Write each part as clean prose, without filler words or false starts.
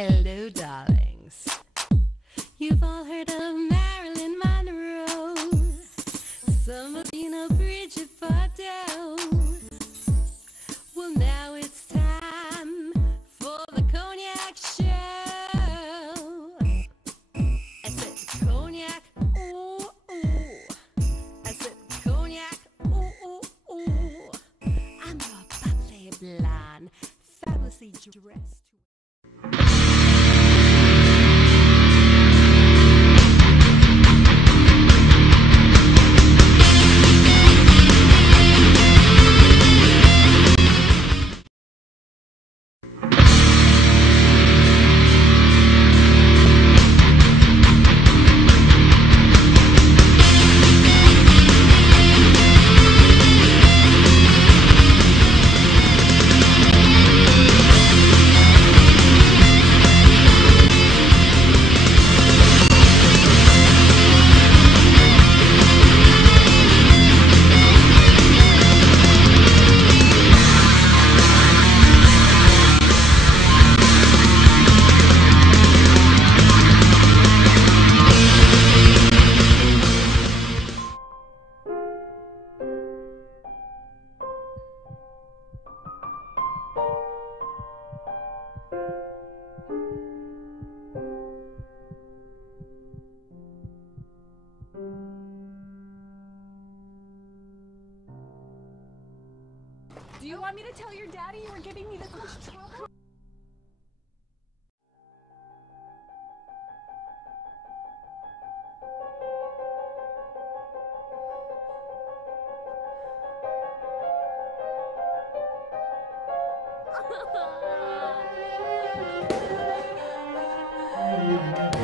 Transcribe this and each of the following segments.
Hello, darlings. You've all heard of Marilyn Monroe. Some have seen a Bridget Bardot. Well, now it's time for the Cognac show. I said Cognac, ooh, ooh. I said Cognac, ooh, ooh, ooh. I'm your bubbly blonde, fabulously dressed. Do you want me to tell your daddy you were giving me this much trouble?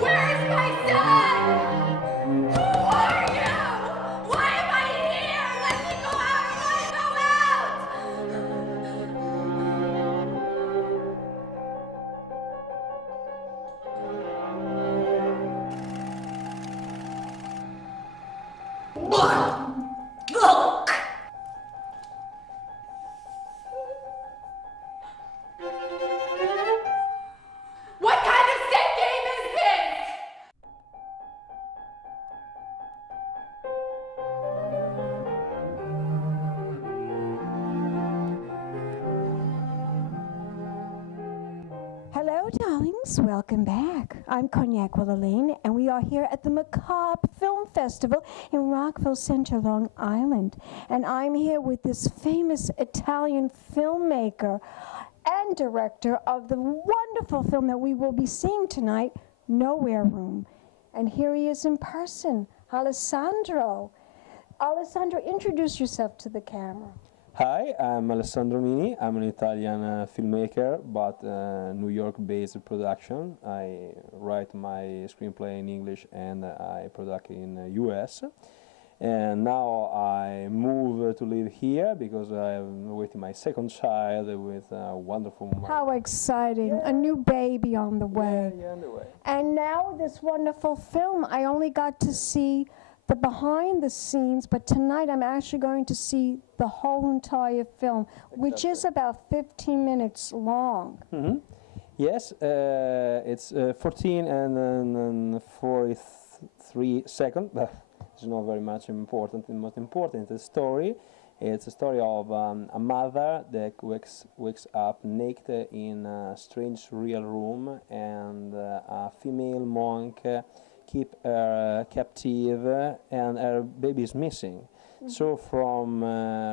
Where's my son? Who are you? Why am I here? Let me go out! I want to go out! Look! What kind of sick game is this? Hello, darlings. Welcome back. I'm Cognac Wellerlane, and we are here at the Macabre Film Festival in Rockville Center, Long Island. And I'm here with this famous Italian filmmaker and director of the wonderful film that we will be seeing tonight, Nowhere Room. And here he is in person, Alessandro. Alessandro, introduce yourself to the camera. Hi, I'm Alessandro Mini. I'm an Italian filmmaker, but New York-based production. I write my screenplay in English and I produce in US. And now I move to live here because I'm waiting my second child with a wonderful mom. How exciting. Yeah. A new baby on the way. Yeah, on the way. And now this wonderful film. I only got to see the behind the scenes, but tonight I'm actually going to see the whole entire film, which is about 15 minutes long. Mm-hmm. Yes, it's 14 and 43 seconds. It's not very much important. The most important is the story. It's a story of a mother that wakes up naked in a strange real room, and a female monk keep her captive, and her baby is missing. Mm-hmm. So from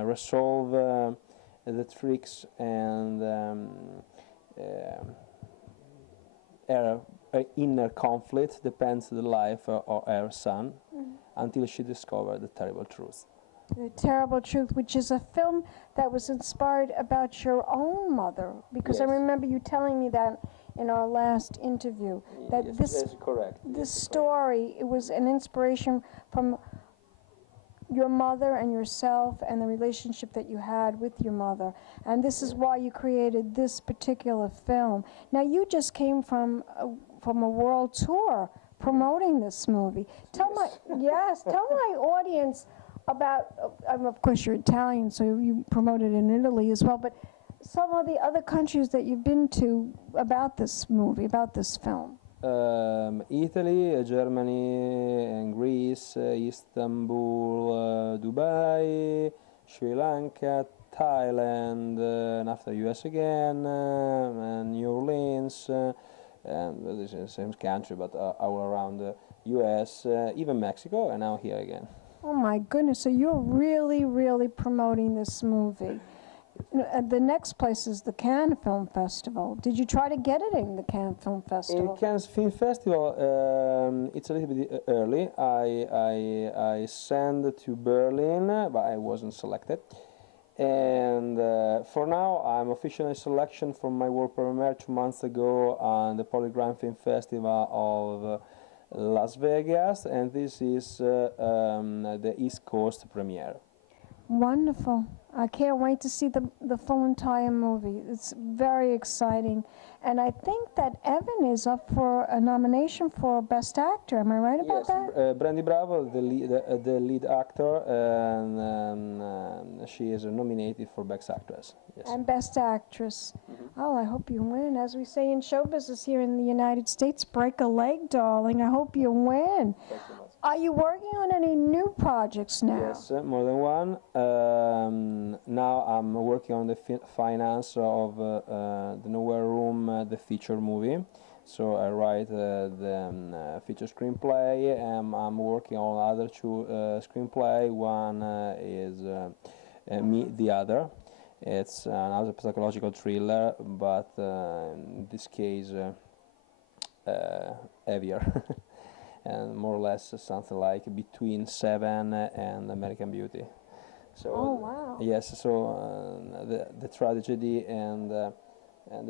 resolve the tricks and her inner conflict depends the life of her son, until she discovered the terrible truth. The Terrible Truth, which is a film that was inspired about your own mother, because Yes. I remember you telling me that in our last interview, that Yes, this that's correct. this story, it was an inspiration from your mother and yourself and the relationship that you had with your mother. And this is why you created this particular film. Now, you just came from a world tour promoting this movie. Tell my audience about, of course you're Italian, so you promoted in Italy as well, but some of the other countries that you've been to about this movie, about this film? Italy, Germany, and Greece, Istanbul, Dubai, Sri Lanka, Thailand, and after US again, and New Orleans, and this is the same country, but all around the US, even Mexico, and now here again. Oh my goodness, so you're really, really promoting this movie. The next place is the Cannes Film Festival. Did you try to get it in the Cannes Film Festival? In Cannes Film Festival, it's a little bit early. I sent to Berlin, but I wasn't selected. And for now, I'm officially in selection for my world premiere 2 months ago on the Polygram Film Festival of Las Vegas, and this is the East Coast premiere. Wonderful. I can't wait to see the full entire movie. It's very exciting. And I think that Evan is up for a nomination for Best Actor. Am I right about that? Brandy Bravo, the lead actor, and she is nominated for Best Actress. Yes. And Best Actress. Oh, I hope you win. As we say in show business here in the United States, break a leg, darling. I hope you win. Thank you much. Are you working on any new projects now? Yes, more than one. Now I'm working on the finance of the Nowhere Room, the feature movie. So I write the feature screenplay, and I'm working on other two screenplay. One is Me, the Other. It's another psychological thriller, but in this case heavier. And more or less something like between Seven and American Beauty. So oh wow! Yes, so the tragedy and the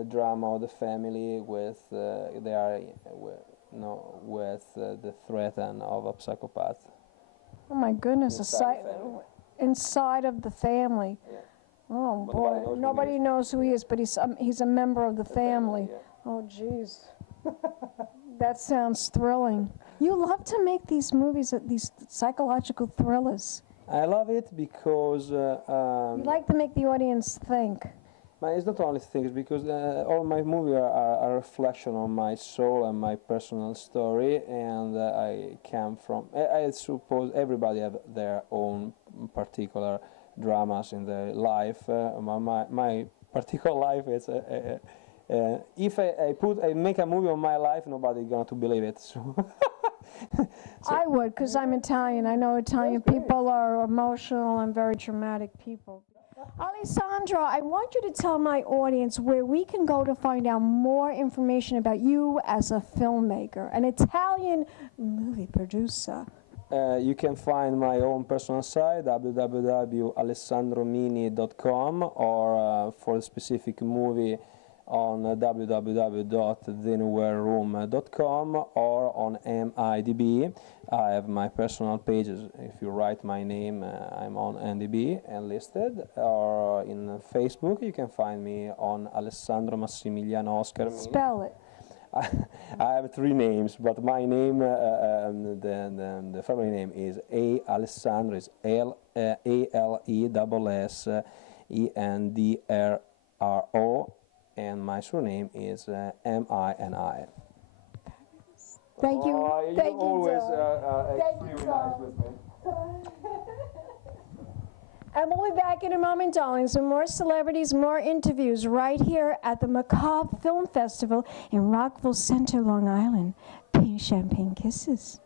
drama of the family with the threat of a psychopath. Oh my goodness! Inside of the family. Yeah. Oh But boy! Nobody knows who he is, but he's a member of the family. Yeah. Oh jeez. That sounds thrilling. You love to make these movies, these psychological thrillers. I love it because You like to make the audience think. but it's not only things, because all my movies are a reflection on my soul and my personal story, and I come from. I suppose everybody have their own particular dramas in their life. My particular life is. If I make a movie on my life, nobody's going to believe it. So. I would, because I'm Italian. I know Italian people are emotional and very dramatic people. Alessandro, I want you to tell my audience where we can go to find out more information about you as a filmmaker, an Italian movie producer. You can find my own personal site, www.alessandromini.com, or for a specific movie on www.thenowhereroom.com, or on MIDB. I have my personal pages. If you write my name, I'm on MIDB and listed. Or in Facebook, you can find me on Alessandro Massimiliano Oscar. Spell it. I have 3 names, but my name, the family name is Alessandro, is ALESSENDRO, and my surname is MINI. Thank you. Thank you, always Thank you, extremely nice with me. And we'll be back in a moment, darlings, with more celebrities, more interviews right here at the Macabre Film Festival in Rockville Center, Long Island. Pink champagne kisses.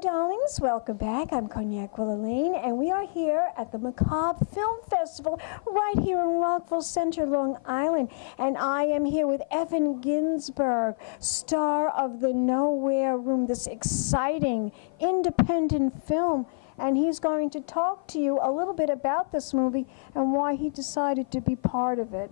darlings, welcome back. I'm Cognac Wellerlane, and we are here at the Macabre Film Festival right here in Rockville Center, Long Island. And I am here with Evan Ginsburg, star of The Nowhere Room, this exciting independent film. And he's going to talk to you a little bit about this movie and why he decided to be part of it.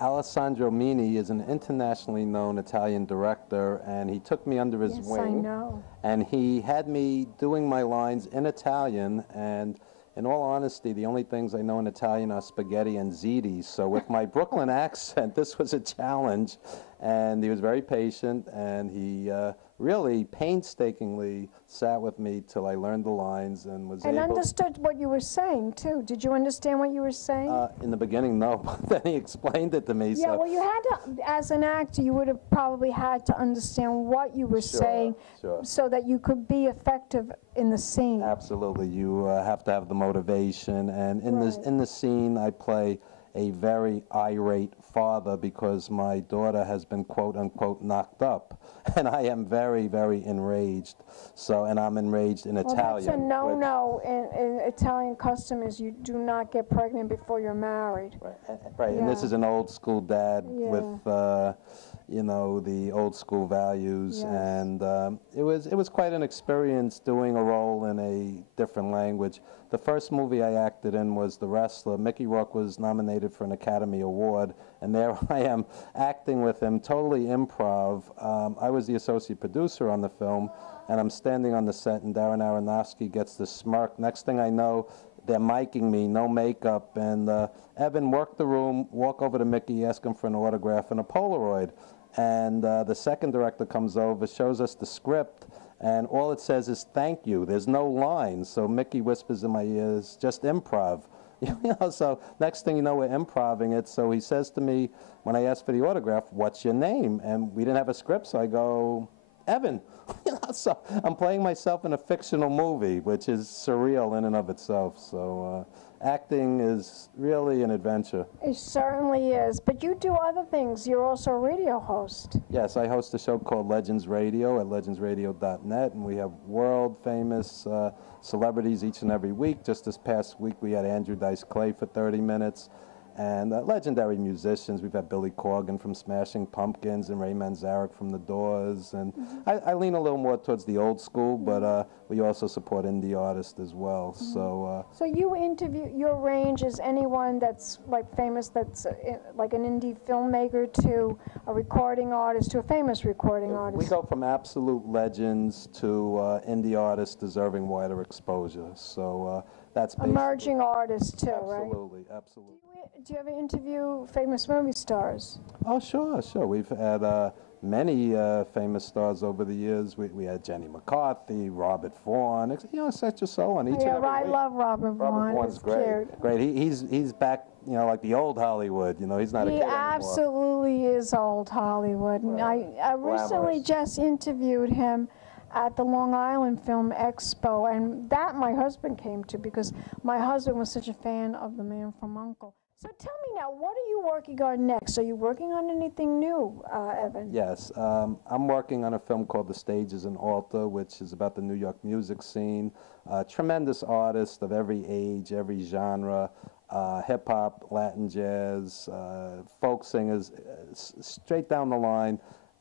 Alessandro is an internationally known Italian director, and he took me under his wing. Yes, I know. And he had me doing my lines in Italian, and in all honesty, the only things I know in Italian are spaghetti and ziti. So with my Brooklyn accent, this was a challenge. And he was very patient, and he really painstakingly sat with me till I learned the lines and was able... And understood what you were saying, too. Did you understand what you were saying? In the beginning, no, but then he explained it to me. Yeah, so. well, you had to, as an actor, you would have probably had to understand what you were saying so that you could be effective in the scene. Absolutely. You have to have the motivation, and in the scene, I play a very irate father because my daughter has been quote-unquote knocked up, and I am very, very enraged. So, and I'm enraged in Italian. That's a no-no in Italian custom is you do not get pregnant before you're married. Right, Yeah. And this is an old-school dad with, you know, the old-school values, and it was quite an experience doing a role in a different language. The first movie I acted in was The Wrestler. Mickey Rourke was nominated for an Academy Award, and there I am acting with him, totally improv. I was the associate producer on the film, and I'm standing on the set, and Darren Aronofsky gets this smirk. Next thing I know, they're miking me, no makeup, and Evan, work the room, walk over to Mickey, ask him for an autograph and a Polaroid. And the second director comes over, shows us the script, and all it says is thank you. There's no line. So Mickey whispers in my ears, just improv. You know, so next thing you know, we're improving it. So he says to me, when I ask for the autograph, what's your name? And we didn't have a script, so I go, Evan. You know, so I'm playing myself in a fictional movie, which is surreal in and of itself. So acting is really an adventure. It certainly is. But you do other things. You're also a radio host. Yes, I host a show called Legends Radio at legendsradio.net, and we have world-famous celebrities each and every week. Just this past week, we had Andrew Dice Clay for 30 minutes, and legendary musicians. We've had Billy Corgan from Smashing Pumpkins and Ray Manzarek from The Doors, and I lean a little more towards the old school, but we also support indie artists as well. So you interview, your range is anyone that's like famous, that's like an indie filmmaker to a recording artist to a famous recording artist. We go from absolute legends to indie artists deserving wider exposure. So that's emerging artists too, absolutely, right? Absolutely. Do you ever interview famous movie stars? Oh, sure. We've had many famous stars over the years. We had Jenny McCarthy, Robert Vaughn, you know, such and so on. I love Robert Vaughn. Robert Vaughn's great. Great. He's back, you know, like the old Hollywood. You know, he's not a kid anymore. He absolutely is old Hollywood. And I recently just interviewed him at the Long Island Film Expo, and that my husband came to because my husband was such a fan of The Man from U.N.C.L.E. So tell me now, what are you working on next? Are you working on anything new, Evan? Yes, I'm working on a film called The Stage is an Altar, which is about the New York music scene. Tremendous artists of every age, every genre, hip-hop, Latin jazz, folk singers, straight down the line.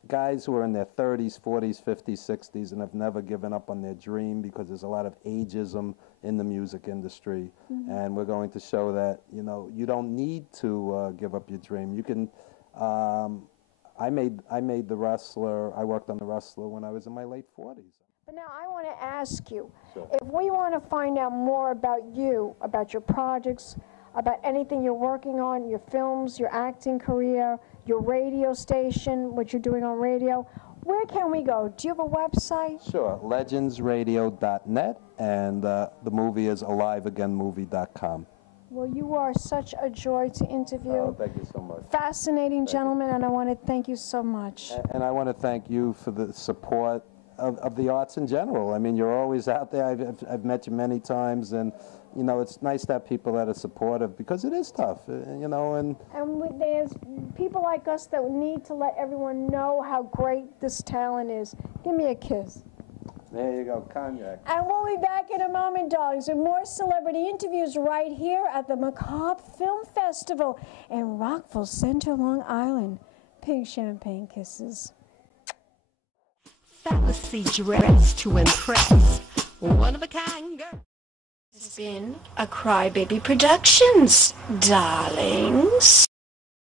Guys who are in their 30s, 40s, 50s, 60s, and have never given up on their dream because there's a lot of ageism in the music industry. And we're going to show that, you know, you don't need to give up your dream. You can, I made The Wrestler, I worked on The Wrestler when I was in my late 40s. But now I want to ask you, if we want to find out more about you, about your projects, about anything you're working on, your films, your acting career, your radio station, what you're doing on radio, where can we go? Do you have a website? Sure, legendsradio.net, and the movie is aliveagainmovie.com. Well, you are such a joy to interview. Oh, thank you so much. Fascinating gentleman, and I want to thank you so much. And I want to thank you for the support of the arts in general. I mean, you're always out there. I've met you many times, and you know, it's nice to have people that are supportive because it is tough, you know. And there's people like us that need to let everyone know how great this talent is. Give me a kiss. There you go, cognac. And we'll be back in a moment, darlings, with more celebrity interviews right here at the Macabre Film Festival in Rockville Center, Long Island. Pink champagne kisses. Fallacy dressed to impress. One of a kind girl. It's been a Crybaby Productions, darlings.